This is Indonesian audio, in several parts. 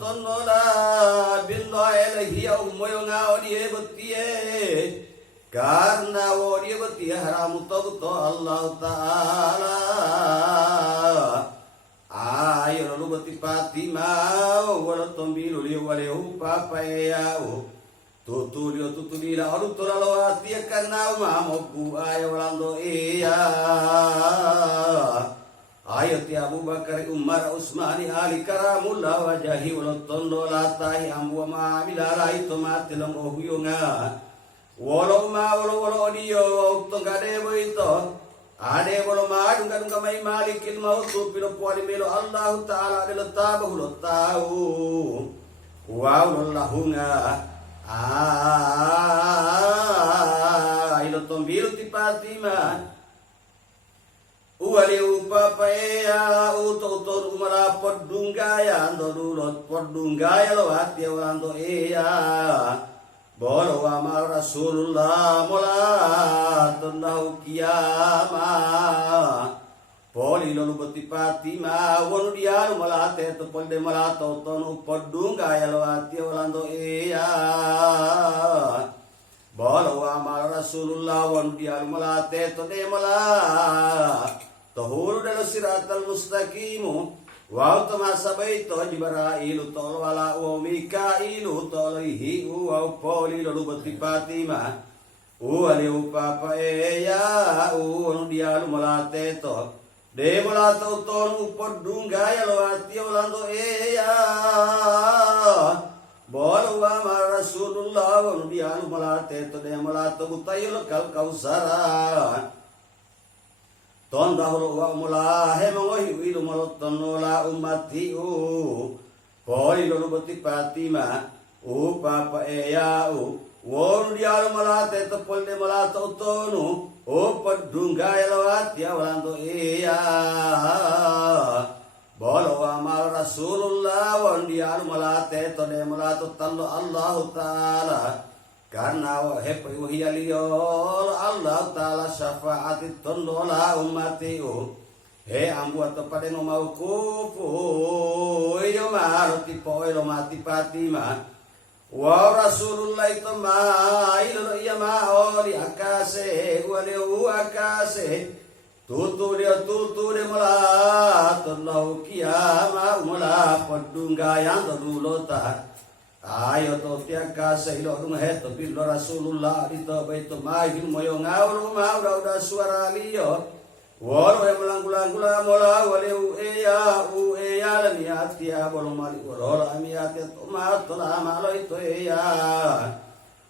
tonola bindo elahia umoyo nga odiye betie karena odiye betie haramu to Allah Ta'ala ayo lu beti Fatima wala tombilu li wale upapa ya tutulila alu tolalo atia kana mamoku ayo walando ayat ya Abu Bakar Umar Utsmani Ali karamullah wajahi walaton la tahi amwa ma bilala itu matilang ohuyunga walau dio tongade boito ade walau ma dunga mai malikil maut pilo poli melo Allah Ta'ala adalah tabahu tahu wa lahunga ilo tombilu ti Fatima wali upapaya utotor umara podunggaya andorulot podunggaya lo hati wanto bolo amal Rasulullah mola tendahu kiamah poli lo beti Fatima wonu dia mola te to polde mola to tonu podunggaya lo hati wanto bolo amal Rasulullah wonu dia mola te to de mola tahuru dalam siratal mustaqimu wa tamasa baito Jibrailu tol wala wa Mikailu tolihi wa poli lu beti Fatima wali upapa ya dia lu malate to de malato ton podunggaya lo ati olando bolo wa Rasulullah wa dia lu malate to de malato butayo kal kausara ton dahulu wa mula he mangohi wilu maloton nola umati poli lolu beti Fatima papa ya won dia malate to polde malato tonu podunggaya lawat ya walanto bolo amal Rasulullah won dia malate to de malato tallo Allah Ta'ala karena wahepai wahiyaliyol Allah Ta'ala syafa'ati tondola umati'u he ambu atau pada ngomau kufu iyo maruti poe lo mati Fatima wa Rasulullah itu ma ilo iya ma ori akase wale akase tutu dia mula tondola kiama mula podunggaya dulu tak ayo to tiaka sehilo dum heto billo Rasulullah dito baito magin moyo ngawru mawra udah suara liyo woro emlang-lang mola wale ueya lan yatia bolo mali woro amiate to ma to la malo ito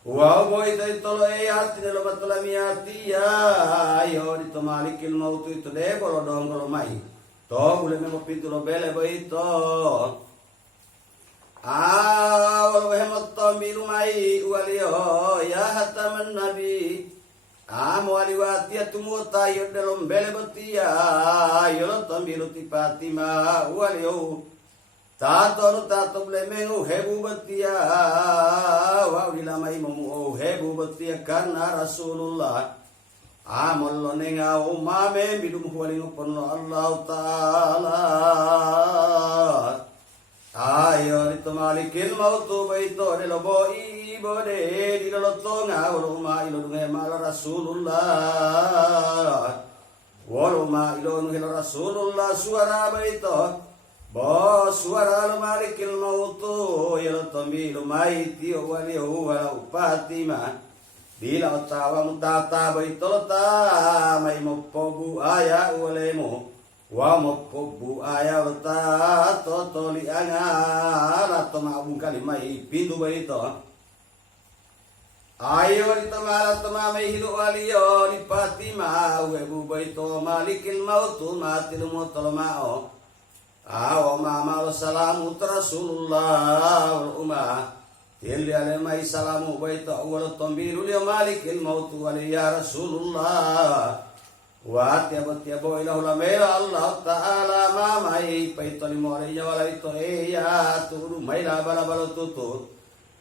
wa boy to lo tilo batla miati ayo dito malikil mautu ito de bolo dongolo mai to ule memo pintu lo bele baito awal wahmat tambilu mai waliyo ya hataman nabi wali watia tumuta yodalom bele betia yolo tambilu ti Fatima waliyo tato blemengu hebu betia wa dilamai momu hebu betia karena Rasulullah amal nenga umame bidum walingu ponno Allah Ta'ala ayo itu malikil mautu baito de lobo ibo de di lotto ngawruma ilo mal Rasulullah waruma ilo Rasulullah suara baito bo suara malikil mautu ilo tombilu maiti wali huwa Fatima bila tawa mutata baito ta mai mopobu aya ulemu wa mopobu aya ta totoli anga to maabung kalimai pindu baito ayo ditamala tamai hidu waliyo di Fatima webu baito malikil mautu matil mutolmao awa mama salamu Rasulullah wal umma tilli alemai salamu baito wal tambiru li malikil mautu wali ya Rasulullah wa tiabo ilahu la mera Allah Ta'ala mamai paitoni more ya wala ito ya turu mai la bala bala tutu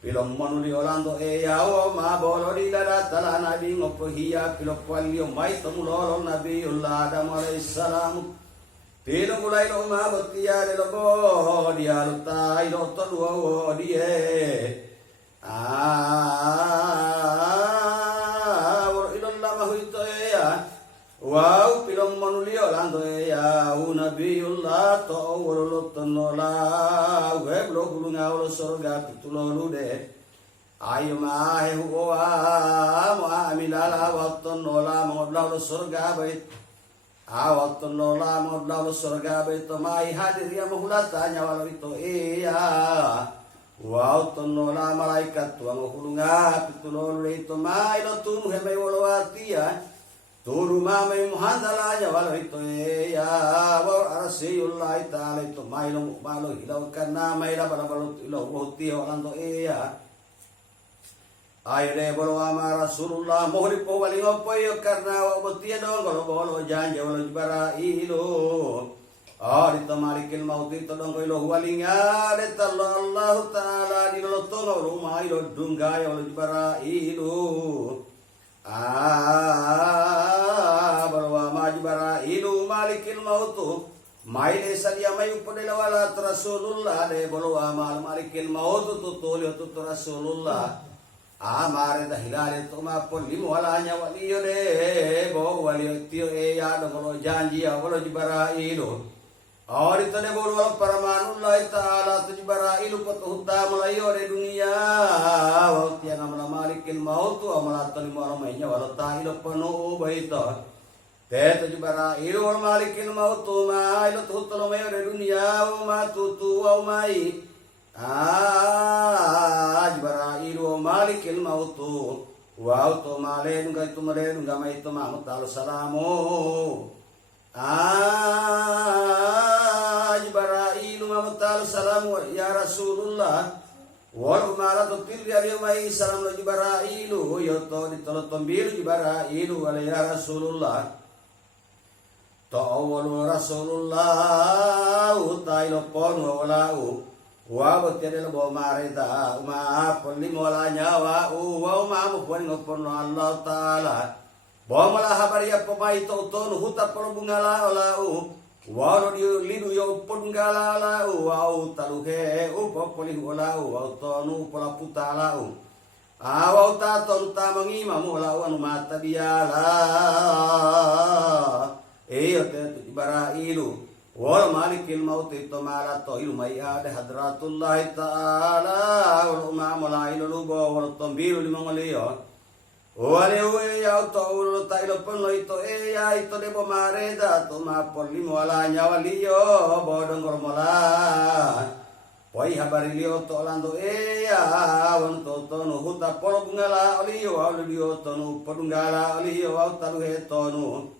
pilom manuli olando ya o ma bolo di dada tala nabi ngopo hiya pilok walio mai tomulolo nabiullah adam alaihi salam Pino mulai lo mabotia de lo bo dia lutai lo to duo die. Ilon lama huito ya. Wow pilong manulio lando ya. Unabiullah to wolo tonola. Weblo gulunga lo sorga pitulo lude. Ayo mahe huwa mo amilala wa tonola modla lo sorga bait. Awat tonola modla lo sorga bait mai hadir ya mahulatanya walau itu iya. Wow tonola malaikat tuang hulunga pitulol itu mai lo tunu hemai wolowati ya. Turu mamai muhandalanya walau itu iya. Wow arasiyullah ta'ala itu mai lo malo hilau kana mai la bala balo ilo wohti orang to iya. Ayo deh bolo ama Rasulullah mohli po wali ngopoyo karena wabotia dong kalau bolo janja walo jibara ilo. Dito malikil mauti to dong koilo walinga de Allah taala di lo to lo mai lo dunga walo jibara ilo. Bolo ama jibara ilo malikil mautu mai de sadia mai upodela wala Rasulullah de bolo ama malikil mautu to tolio to Rasulullah. Amare da hilale to ma polimo walanya waliyo de bo waliyo tio ya do bolo janji ya bolo jibara ilo. Ori to de bolo paramanullah taala to jibara ilo pot hutta mulayo de dunia wa tiang amala malikil maut amala to limo ramainya wala ta ilo pano baito. Te to jibara ilo malikil maut ma ilo to hutta mayo de dunia wa ma tutu wa mai. Jibrailu malikil mautu wa auto malen ga itu malen ga mai to mamut al salamu. Jibrailu mamut al salamu ya Rasulullah wal malatu til ya mai salam lo Jibrailu yo to ditolo tombil Jibrailu wala ya Rasulullah to awal Rasulullah utailo pon wala wa tiada lo marita ma polli mola nyawa wa ma mo pon ngopon Allah taala bo mala habariya pemai to huta polo bungala ola wa ro lidu yo pongala la wa taluhe popoli ola wa to pola putala wa ta ton ta mangi mamola anu mata biala te Jibrailu wal malikil maut itu mala to ilmai ada hadratullah taala wal umamala ilubo wal tambil limangaliyo wale we ya to wal ta ilo pon lo itu ya itu de bo mareda to ma polli wala nyawaliyo bodong gormola poi habari liyo to lando ya won to no huta polo bungala oliyo oliyo to no podungala oliyo wa talu he to no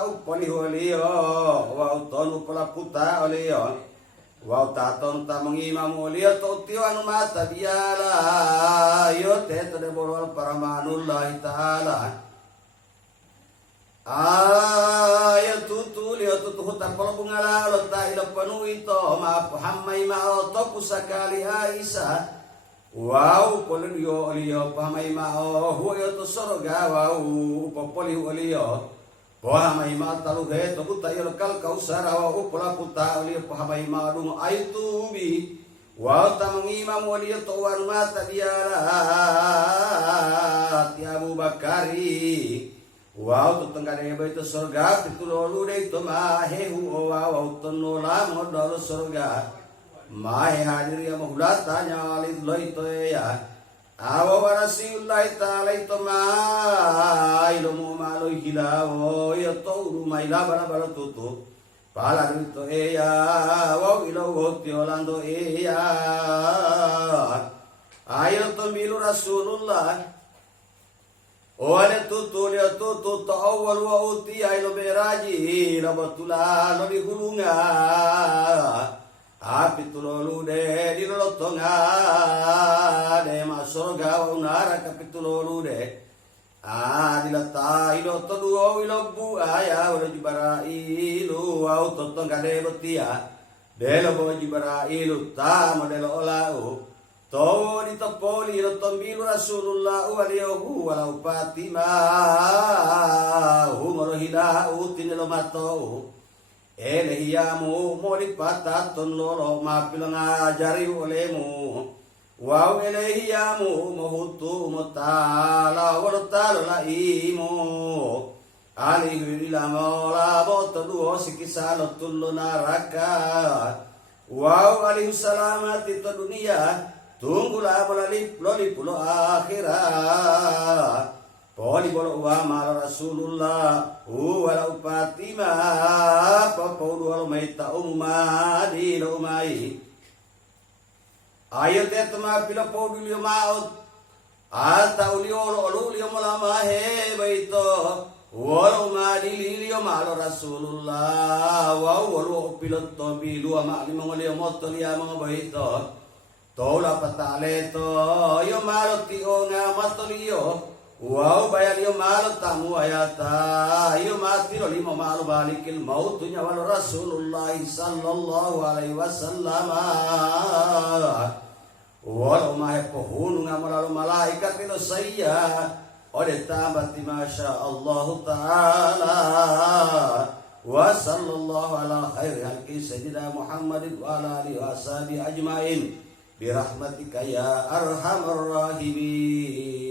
uponi holio wa tonu pola puta olio wa taton tamangi mamolio to tio anu mata biala yo te to de bolo paramanullah taala ya tutu lio tutu hutan pola bungala lo ta ilo panui to ma hammai ma to pusakali Aisyah. Wow, polio olio pamai mao huyo to soroga wow popoli olio pamai ma talu he to buta yo kal kausara wow pola puta olio pamai ma dum aitubi wow tamangi ma olio to wan mata diara ti Abu Bakari wow to tengare baito sorga pitulolu de to ma he hu wow to nola modal sorga. Mai hadir ya mahulata nyalid loy to ya awa warasiullah taala itu mai lo mo malo hilawo ya to rumai la bala bala tutu pala to ya wa ilo gotti olando ya ayo to milu Rasulullah ole tutu le tutu to awal wa uti ayo beraji la batula lo di hulunga api tulolu de di lotonga de masorga unara kapitulolu de dilata ilo to duo ilo bu aya wala Jibrailu au totonga de botia de lo bo Jibrailu ta modelo olau to di topoli lo tombilu Rasulullah waliyahu walau Fatima humorohila utin lo mato elehiyamu moli pataton lolo mapilang ajari olemu wow elehiyamu mahutu mutala wartalo laimu alihi lamola boto duo sikisalo tullo naraka wow alihi salamati to dunia tunggulah melalui pulau akhirat poli bolo wa mal Rasulullah walau Fatimah papaulu walau maita umadi lo mai ayo tetma pila podu liyo maut ata uliolo liyo malama he baito walau madi liyo mal Rasulullah wa walau pilot to bilu ama limang liyo moto liya mga baito tola patale to yo malo ti o nga matoliyo wow bayal yo malo tamu ayata yo mati lo limo malo balikil maut nya wal Rasulullah sallallahu alaihi wasallam walau mahe pohunu nga malalo malaikat ilo saya ode tambati masya Allah taala wa sallallahu ala khairi halki sayyidina Muhammadin wa ala alihi wa sahbihi ajmain birahmatika ya arhamar rahimin.